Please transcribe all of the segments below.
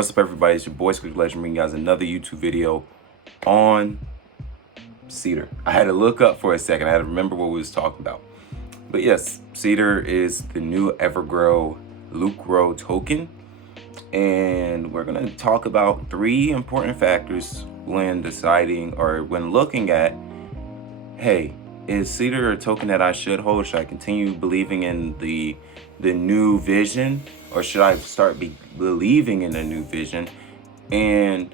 What's up, everybody? It's your boy Squid Legend, bringing you guys another YouTube video on Cedar. I had to look up for a second. I had to remember what we was talking about. But yes, Cedar is the new EverGrow LCR token, and we're gonna talk about 3 important factors when deciding or when looking at, hey, is Cedar a token that I should hold? Should I continue believing in the new vision, or should I start believing in the new vision? And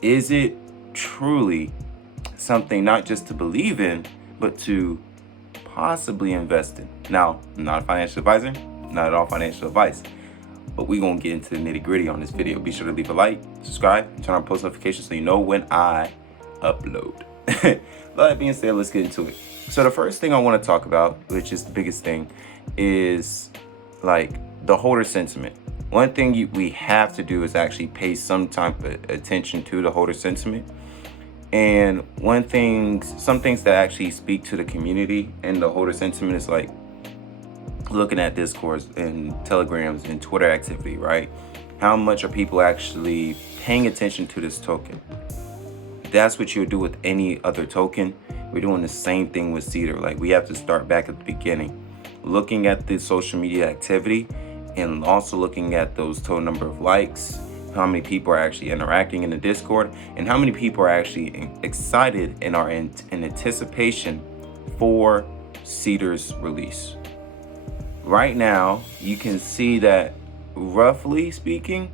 is it truly something not just to believe in, but to possibly invest in? Now, I'm not a financial advisor, not at all financial advice, but we're gonna get into the nitty-gritty on this video. Be sure to leave a like, subscribe, turn on post notifications so you know when I upload. That being said, let's get into it. So the first thing I want to talk about, which is the biggest thing, is like the holder sentiment. One thing we have to do is actually pay some type of attention to the holder sentiment. And some things that actually speak to the community and the holder sentiment is like looking at Discords and Telegrams and Twitter activity, right? How much are people actually paying attention to this token? That's what you would do with any other token. We're doing the same thing with Cedar. Like, we have to start back at the beginning, looking at the social media activity and also looking at those total number of likes, how many people are actually interacting in the Discord, and how many people are actually excited and are in anticipation for Cedar's release. Right now, you can see that, roughly speaking,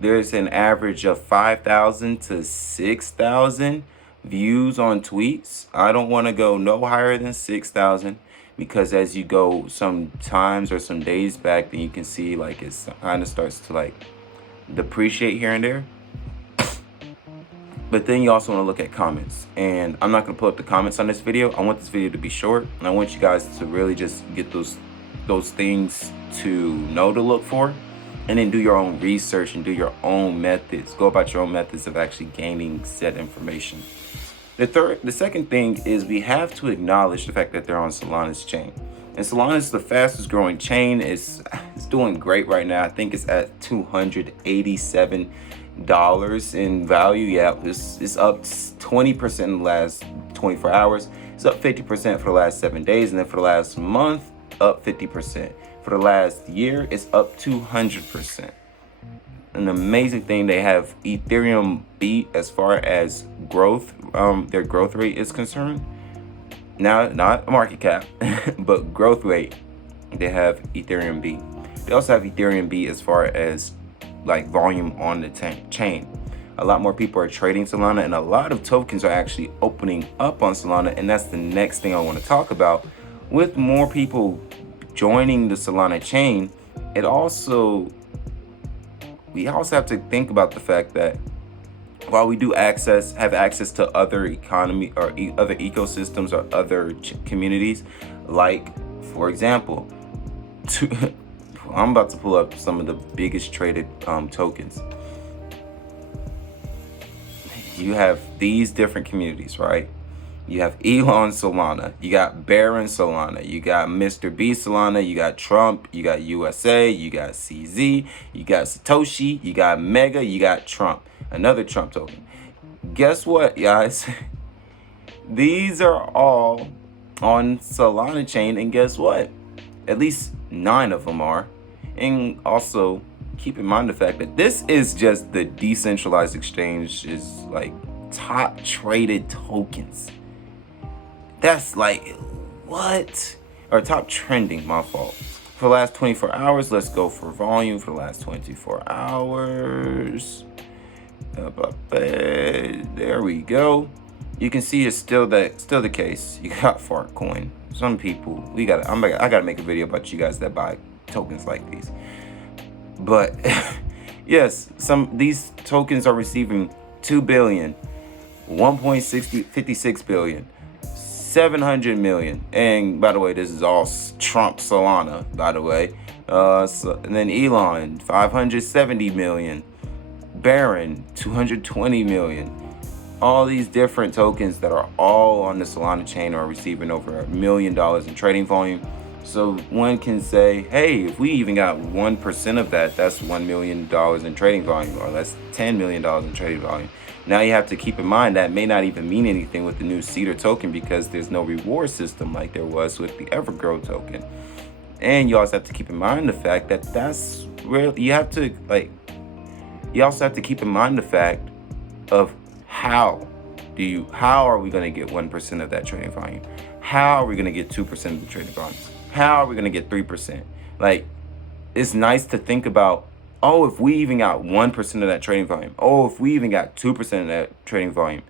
there's an average of 5,000 to 6,000 views on tweets. I don't want to go no higher than 6,000, because as you go some times or some days back, then you can see like it kind of starts to like depreciate here and there. But then you also want to look at comments, and I'm not going to pull up the comments on this video. I want this video to be short, and I want you guys to really just get those things to know to look for, and then do your own research and do your own methods. Go about your own methods of actually gaining said information. The second thing is we have to acknowledge the fact that they're on Solana's chain. And Solana is the fastest growing chain. It's doing great right now. I think it's at $287 in value. Yeah, it's up 20% in the last 24 hours. It's up 50% for the last 7 days. And then for the last month, up 50%. For the last year, it's up 200%. An amazing thing, they have Ethereum beat as far as growth, their growth rate is concerned. Now, not market cap, but growth rate, they have Ethereum beat. They also have Ethereum beat as far as like volume on the chain. A lot more people are trading Solana, and a lot of tokens are actually opening up on Solana, and that's the next thing I want to talk about. With more people joining the Solana chain, we also have to think about the fact that while we do have access to other economy or other ecosystems or other communities, like for example, I'm about to pull up some of the biggest traded tokens. You have these different communities, right? You have Elon Solana, you got Baron Solana, you got Mr. B Solana, you got Trump, you got USA, you got CZ, you got Satoshi, you got Mega, you got Trump, another Trump token. Guess what, guys? These are all on Solana chain, and guess what? At least 9 of them are. And also keep in mind the fact that this is just the decentralized exchange is like top traded tokens. That's like, what? Or top trending, my fault. For the last 24 hours, let's go for volume for the last 24 hours. There we go. You can see it's still the case. You got Fartcoin. Some people, I gotta make a video about you guys that buy tokens like these. But yes, these tokens are receiving 2 billion, 1.56 billion. 700 million, and by the way, this is all Trump Solana, by the way. And then Elon, 570 million, Baron, 220 million. All these different tokens that are all on the Solana chain are receiving over $1 million in trading volume. So one can say, hey, if we even got 1% of that, that's $1 million in trading volume, or that's $10 million in trading volume. Now you have to keep in mind that may not even mean anything with the new Cedar token, because there's no reward system like there was with the EverGrow token. And you also have to keep in mind the fact that that's real. You also have to keep in mind the fact of how are we going to get 1% of that trading volume? How are we going to get 2% of the trading volume? How are we going to get 3%? Like, it's nice to think about, oh, if we even got 1% of that trading volume, oh, if we even got 2% of that trading volume,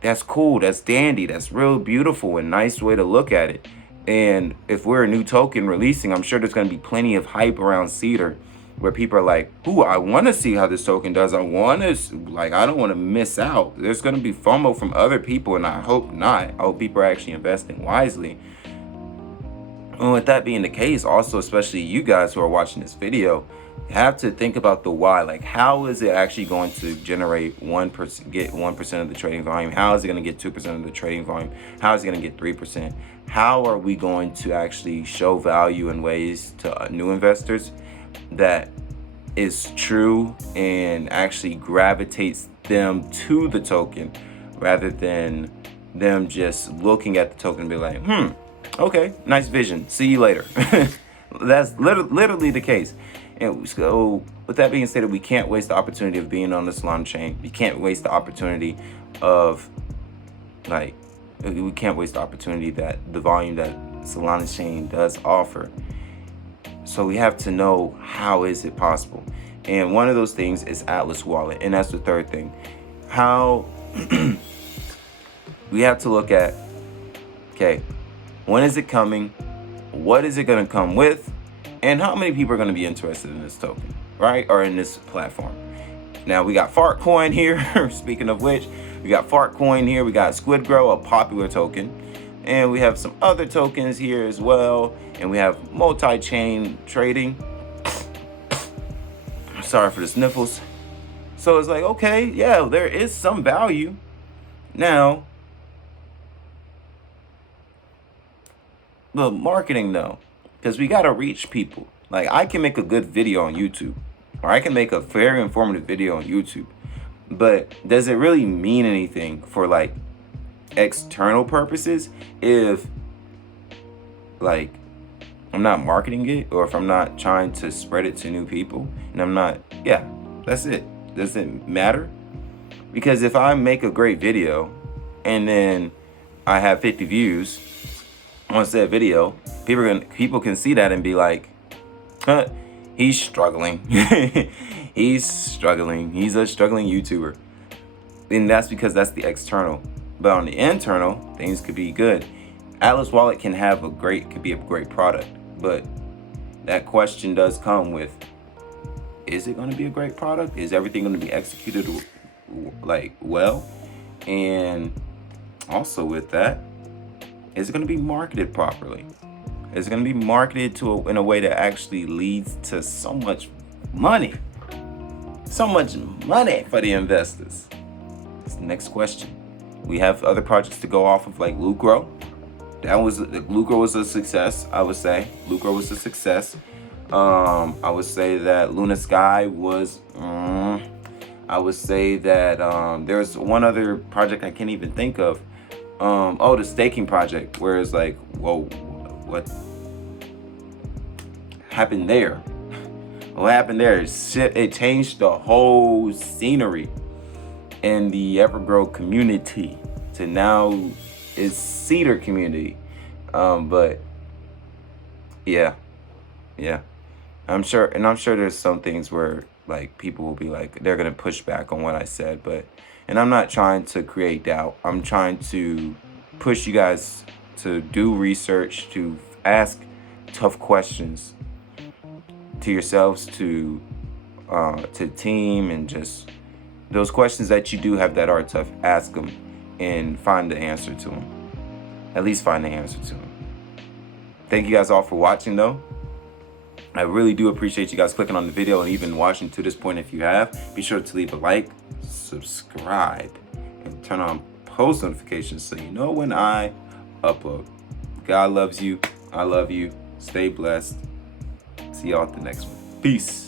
that's cool, that's dandy, that's real beautiful and nice way to look at it. And if we're a new token releasing, I'm sure there's going to be plenty of hype around Cedar, where people are like, ooh, I want to see how this token does. I don't want to miss out. There's going to be FOMO from other people, and I hope not. I hope people are actually investing wisely. And with that being the case, also, especially you guys who are watching this video, have to think about the why. Like, how is it actually going to generate 1%, get 1% of the trading volume? How is it going to get 2% of the trading volume? How is it going to get 3%? How are we going to actually show value in ways to new investors that is true and actually gravitates them to the token, rather than them just looking at the token and be like, okay, nice vision, see you later. That's literally the case. And so with that being said, we can't waste the opportunity of being on the Solana chain. We can't waste the opportunity of, like, we can't waste the opportunity that the volume that Solana chain does offer. So we have to know, how is it possible? And one of those things is Atlas Wallet. And that's the third thing. How we have to look at, okay, when is it coming? What is it going to come with? And how many people are going to be interested in this token, right? Or in this platform. Now we got Fart Coin here. Speaking of which, we got Fart Coin here. We got SquidGrow, a popular token. And we have some other tokens here as well. And we have multi-chain trading. Sorry for the sniffles. So it's like, okay, yeah, there is some value. Now, the marketing though, because we got to reach people. Like, I can make a good video on YouTube, or I can make a very informative video on YouTube, but does it really mean anything for like external purposes if, like, I'm not marketing it, or if I'm not trying to spread it to new people, and I'm not, yeah, that's it. Does it matter? Because if I make a great video and then I have 50 views on said video, people can see that and be like, he's struggling. He's struggling. He's a struggling YouTuber. And that's because that's the external. But on the internal, things could be good. Atlas Wallet could be a great product. But that question does come with, is it going to be a great product? Is everything going to be executed like well? And also with that, is it going to be marketed properly? Is it going to be marketed in a way that actually leads to so much money? So much money for the investors. That's the next question. We have other projects to go off of, like LCR. LCR was a success, I would say. LCR was a success. I would say that Luna Sky was, I would say that there's one other project I can't even think of. The staking project, where it's like, whoa, what happened there? What happened there? It changed the whole scenery in the EverGrow community to now is Cedar community. But yeah. I'm sure there's some things where like people will be like, they're gonna push back on what I said, and I'm not trying to create doubt. I'm trying to push you guys to do research, to ask tough questions to yourselves, to the team, and just those questions that you do have that are tough, ask them and find the answer to them. At least find the answer to them. Thank you guys all for watching though. I really do appreciate you guys clicking on the video and even watching to this point. If you have, be sure to leave a like, subscribe, and turn on post notifications so you know when I upload. God loves you. I love you. Stay blessed. See y'all at the next one. Peace.